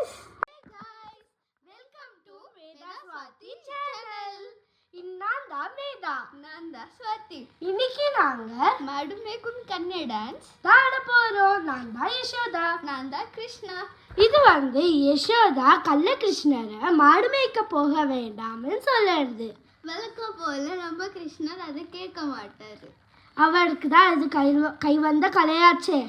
guys. Welcome to Veda Swati channel. Nanda Swati. இன்னைக்கு நாங்க மடுமேக்கும் கண்ணே டான்ஸ் ஆட போறோம். நான் தான் யசோதா. நான் தான் கிருஷ்ணா. இது யசோதா கள்ள கிருஷ்ணரை மாடு மேய்க்க போக வேண்டாம்னு சொல்லுறது. வழக்கம் போல நம்ம கிருஷ்ணர் அதை கேட்க மாட்டாரு. அவருக்கு தான் அது கை வந்த கலையாச்சே.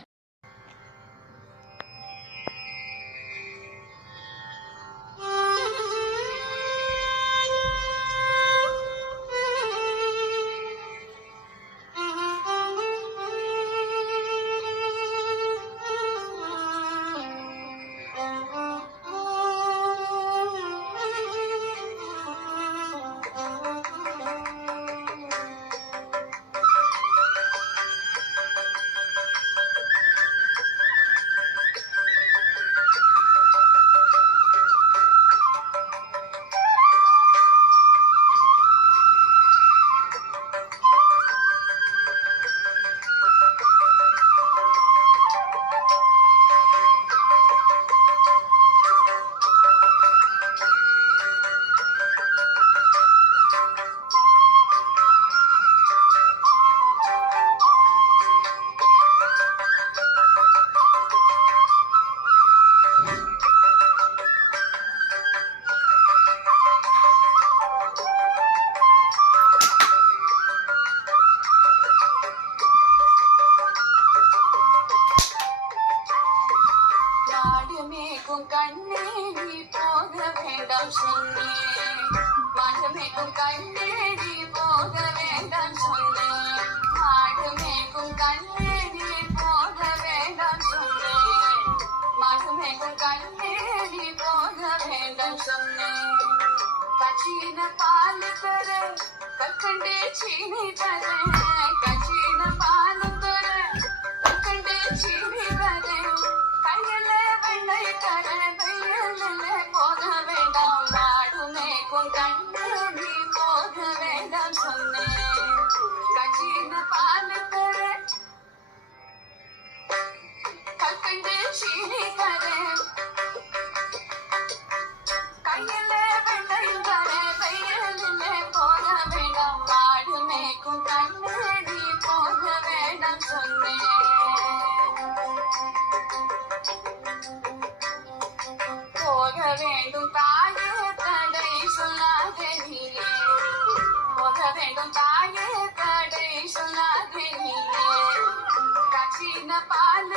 கண்ணே நீ போக வேண்டாம் சொன்னேன். மாடமேக்கும் கண்ணே நீ போக வேண்டாம் சொன்னேன். மாடமேக்கும் கண்ணே நீ போக வேண்டாம் சொன்னேன். மாடமேக்கும் கண்ணே நீ போக வேண்டாம் சொன்னேன். கச்சின பால் தர கற்கண்டே சீனி தர கச்சின பால் தர கற்கண்டே சீனி தர கையில வெள்ளை தர வெயில போக வேண்டாம். நாடு மேய்க்கும் கண்ணு நீ போக வேண்டாம் சொன்னேன். கச்சின பால் தர கற்கண்டே சீனி தர கையில வெள்ளை தர வெயில போக வேண்டாம். நாடு மேய்க்கும் கண்ணு நீ போக வேண்டாம் சொன்னேன். போக வேண்டும் தாயே தடை சொல்லாதே நீயே. போக வேண்டும் தாயே தடை சொல்லாதே நீயே. கச்சின பால்